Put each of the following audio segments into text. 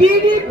PDP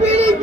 PDP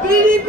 PDP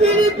PDP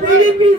PDP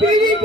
PDP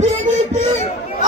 PDP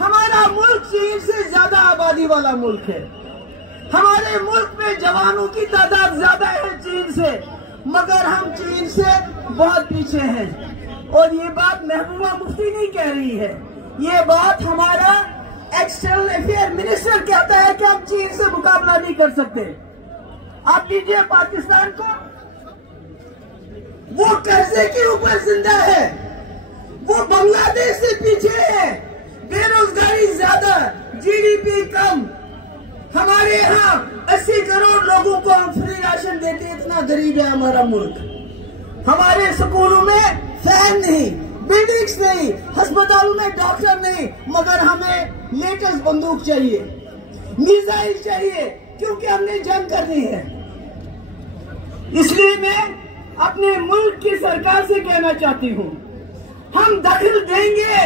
ہمارا ملک چین سے زیادہ آبادی والا ملک ہے. ہمارے ملک میں جوانوں کی تعداد زیادہ ہے چین سے، مگر ہم چین سے بہت پیچھے ہیں. اور یہ بات محبوبہ مفتی نہیں کہہ رہی ہے، یہ بات ہمارا ایکسٹرنل افیئر منسٹر کہتا ہے کہ ہم چین سے مقابلہ نہیں کر سکتے. آپ دیجئے پاکستان کو، وہ قرضے کے اوپر زندہ ہے، وہ بنگلہ دیش سے پیچھے ہے، بے روزگاری زیادہ، جی ڈی پی کم. ہمارے یہاں 80 کروڑ لوگوں کو ہم فری راشن دیتے، اتنا غریب ہے ہمارا ملک. ہمارے سکولوں میں فین نہیں، بلڈنگز نہیں، ہسپتالوں میں ڈاکٹر نہیں، مگر ہمیں لیٹسٹ بندوق چاہیے، میزائل چاہیے، کیونکہ ہم نے جنگ کرنی ہے. اس لیے میں اپنے ملک کی سرکار سے کہنا چاہتی ہوں، ہم دخل دیں گے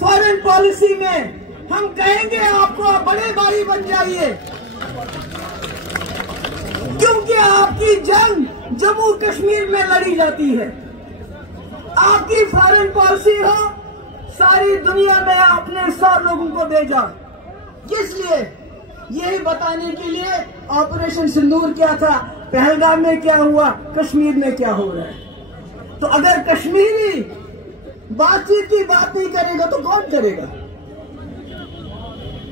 فارن پالیسی میں، ہم کہیں گے آپ کو بڑے بھائی بن جائیے، کیونکہ آپ کی جنگ جموں کشمیر میں لڑی جاتی ہے. آپ کی فارن پالیسی ہو، ساری دنیا میں آپ نے 100 لوگوں کو بھیجا، کس لیے؟ یہی بتانے کے لیے آپریشن سندور کیا تھا، پہلگام میں کیا ہوا، کشمیر میں کیا ہو رہا ہے. تو اگر کشمیری بات چیت کی بات نہیں کرے گا تو کون کرے گا؟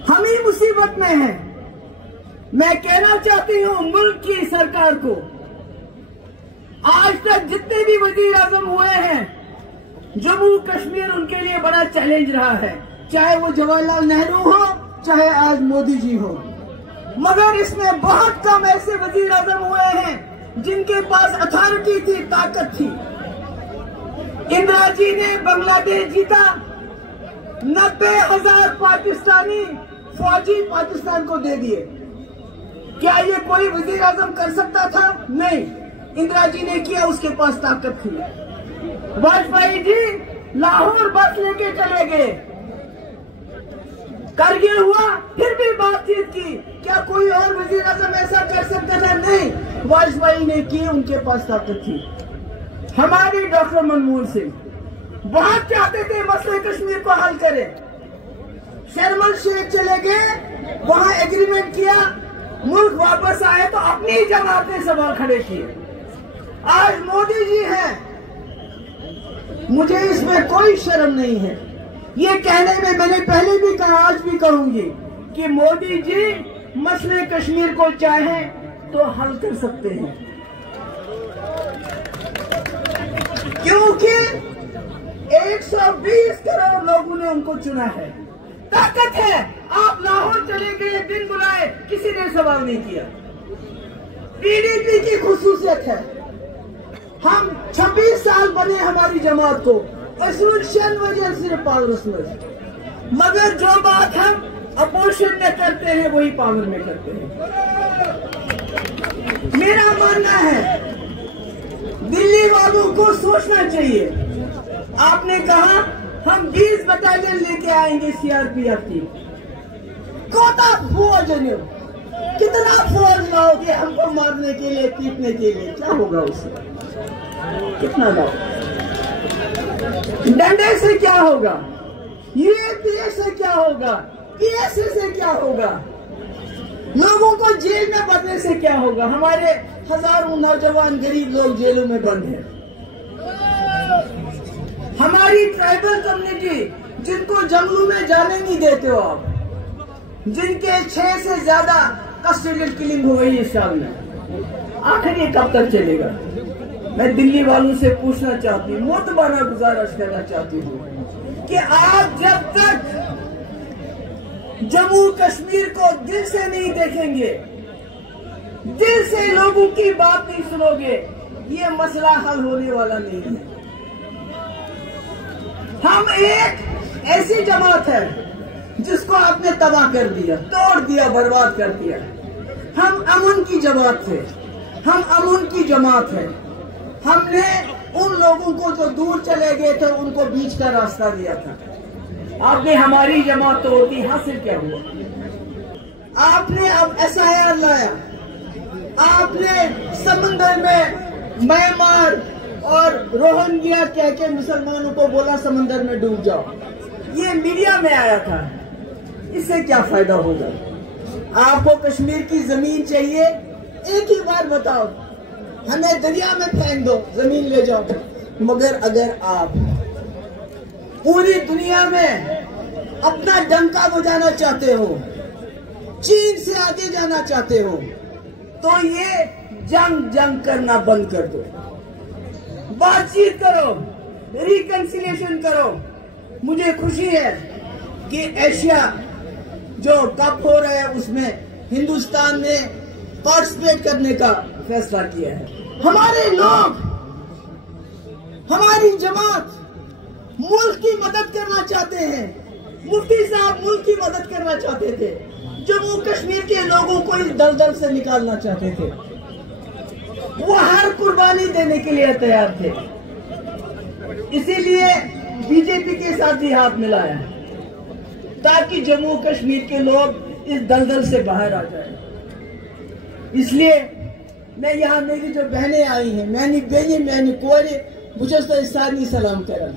ہم ہی مصیبت میں ہیں. میں کہنا چاہتی ہوں ملک کی سرکار کو، آج تک جتنے بھی وزیر اعظم ہوئے ہیں، جموں کشمیر ان کے لیے بڑا چیلنج رہا ہے، چاہے وہ جواہر لال نہرو ہو، چاہے آج مودی جی ہو. مگر اس میں بہت کم ایسے وزیر اعظم ہوئے ہیں جن کے پاس اتھارٹی تھی، طاقت تھی. اندرا جی نے بنگلہ دیش جیتا، 90,000 پاکستانی فوجی پاکستان کو دے دیے. کیا یہ کوئی وزیر اعظم کر سکتا تھا؟ نہیں. اندرا جی نے کیا، اس کے پاس طاقت تھی. واجپئی جی لاہور بس لے کے چلے گئے، کرگل ہوا، پھر بھی بات چیت کی. کیا کوئی اور وزیر اعظم ایسا کر سکتا تھا؟ نہیں. واجپئی نے کی، ان کے پاس طاقت تھی. ہماری ڈاکٹر منموہن سنگھ بہت چاہتے تھے مسئلہ کشمیر کو حل کرے. شرم الشیخ چلے گئے، وہاں ایگریمنٹ کیا، ملک واپس آئے تو اپنی جماعت نے سوال کھڑے کیے. آج مودی جی ہیں، مجھے اس میں کوئی شرم نہیں ہے. یہ کہنے میں نے پہلے بھی کہا، آج بھی کہوں گی کہ مودی جی مسئلے کشمیر کو چاہیں تو حل کر سکتے ہیں، کیونکہ 120 کروڑ لوگوں نے ان کو چنا ہے، طاقت ہے. آپ لاہور چلے گئے، دن بلائے، کسی نے سوال نہیں کیا. پی ڈی پی کی خصوصیت ہے، ہم 26 سال بنے ہماری جماعت کو، ایسولیشن وجہ سے پاورس میں، مگر جو بات ہم اپوزیشن میں کرتے ہیں وہی پاور میں کرتے ہیں. میرا ماننا ہے دلی والوں کو سوچنا چاہیے. آپ نے کہا ہم 20 بٹالین لے کے آئیں گے سی آر پی ایف کی. کوتا فوج ہے، کتنا فوج لاؤ گے ہم کو مارنے کے لیے، پیٹنے کے لیے؟ کیا ہوگا اس سے؟ کتنا لاؤ؟ ڈنڈے سے کیا ہوگا؟ یو اے پی ایس سے کیا ہوگا؟ پی ایس اے سے کیا ہوگا؟ لوگوں کو جیل میں بندنے سے کیا ہوگا؟ ہمارے ہزاروں نوجوان غریب لوگ جیلوں میں بند ہیں. ہماری ٹرائبل کمیونٹی جن کو جنگلوں میں جانے نہیں دیتے ہو آپ، جن کے 6 سے زیادہ کسٹوڈیل کلنگ ہو گئی اس سال میں، آخر یہ کب تک چلے گا؟ میں دلی والوں سے پوچھنا چاہتی ہوں، معتبرانہ گزارش کرنا چاہتی ہوں کہ آپ جب تک جموں کشمیر کو دل سے نہیں دیکھیں گے، دل سے لوگوں کی بات نہیں سنو گے، یہ مسئلہ حل ہونے والا نہیں ہے. ہم ایک ایسی جماعت ہے جس کو آپ نے تباہ کر دیا، توڑ دیا، برباد کر دیا. ہم امن کی جماعت تھے، ہم امن کی جماعت ہے. ہم نے ان لوگوں کو جو دور چلے گئے تھے ان کو بیچ کا راستہ دیا تھا. آپ نے ہماری جماعت توڑ دی، حاصل کیا ہوا؟ آپ نے اب ایس آئی آر لایا، آپ نے سمندر میں میانمار اور روہنگیا کہہ کے مسلمانوں کو بولا سمندر میں ڈوب جاؤ. یہ میڈیا میں آیا تھا، اس سے کیا فائدہ ہوگا؟ آپ کو کشمیر کی زمین چاہیے، ایک ہی بار بتاؤ، ہمیں دریا میں پھینک دو، زمین لے جاؤ۔ مگر اگر آپ پوری دنیا میں اپنا ڈنکا بجانا چاہتے ہو، چین سے آگے جانا چاہتے ہو، تو یہ جنگ کرنا بند کر دو، بات چیت کرو، ریکنسیلیشن کرو۔ مجھے خوشی ہے کہ ایشیا جو کپ ہو رہا ہے اس میں ہندوستان نے پارٹیسپیٹ کرنے کا فیصلہ کیا ہے۔ ہمارے لوگ، ہماری جماعت ملک کی مدد کرنا چاہتے ہیں۔ مفتی صاحب ملک کی مدد کرنا چاہتے تھے، جموں کشمیر کے لوگوں کو اس دلدل سے نکالنا چاہتے تھے، وہ ہر قربانی دینے کے لیے تیار تھے۔ اسی لیے بی جے پی کے ساتھ بھی ہاتھ ملایا تاکہ جموں کشمیر کے لوگ اس دلدل سے باہر آ جائیں۔ اس لیے میں یہاں میری جو بہنیں آئی ہیں، میں نے کوری بچس تو سارے سلام کرا،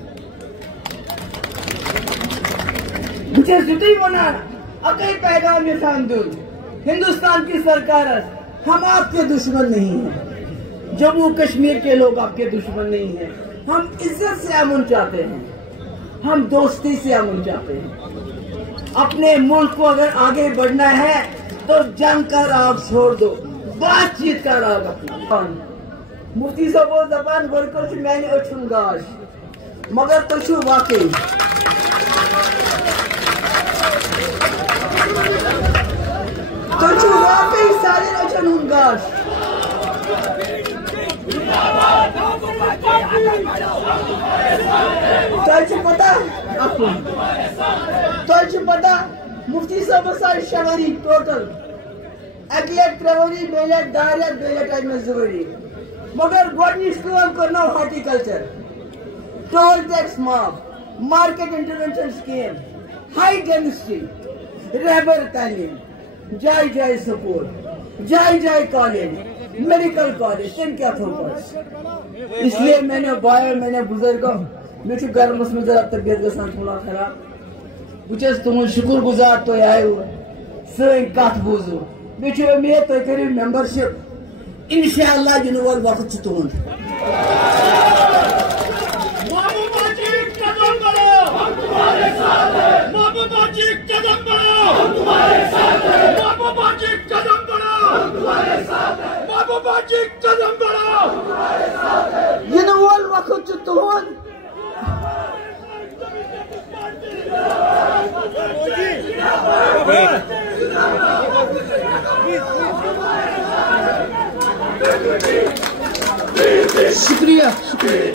بچس یوتی ونان اکے پیغام یژھان دون، ہندوستان کی سرکار ہم آپ کے دشمن نہیں ہیں، جموں کشمیر کے لوگ آپ کے دشمن نہیں ہیں۔ ہم عزت سے امن چاہتے ہیں، ہم دوستی سے امن چاہتے ہیں۔ اپنے ملک کو اگر آگے بڑھنا ہے تو جنگ کا راہ چھوڑ دو، بات چیت کا راہ اپنا۔ مفتی صاحب وہ زبان ورکر میں نے اچھن گاش، مگر تو چھو واقعی سارے اچھن ہوں گاش۔ تو پتا مفتی صاحب سارے شوری ٹوٹل اکلیٹ تروری بیلٹ داریت بیلٹ آئی میں ضروری، مگر گوڑنی سکول کرنا ہارٹیکلچر، ٹول ٹیکس معاف، market intervention scheme, high density, رہبر تعلیم، جائے جائے سکول، جائے جائے کالج، میڈیکل کالج، تم کیا تھوپس۔ اس لیے میں نے بھائی، میں نے بزرگوں، میں چھو گرمس میں ذرا طبیعت گژھان تھوڑا خراب، بچس تمہن شکر گزار تو آئیو سن کت بوزو، میں چھو امید تو کرو ممبرشپ، انشاءاللہ ینو وول وقت چھ تہند۔ محبوبہ جی قدم بڑھو، ہم تمہارے ساتھ ہیں۔ محبوبہ جی قدم بڑھو، ہم تمہارے ساتھ ہیں۔ محبوبہ جی قدم بڑھو، ہم تمہارے ساتھ ہیں۔ محبوبہ جی قدم بڑھو، ہم تمہارے ساتھ ہیں۔ ینو وول وقت چھ تہند۔ شکریہ، شکریہ۔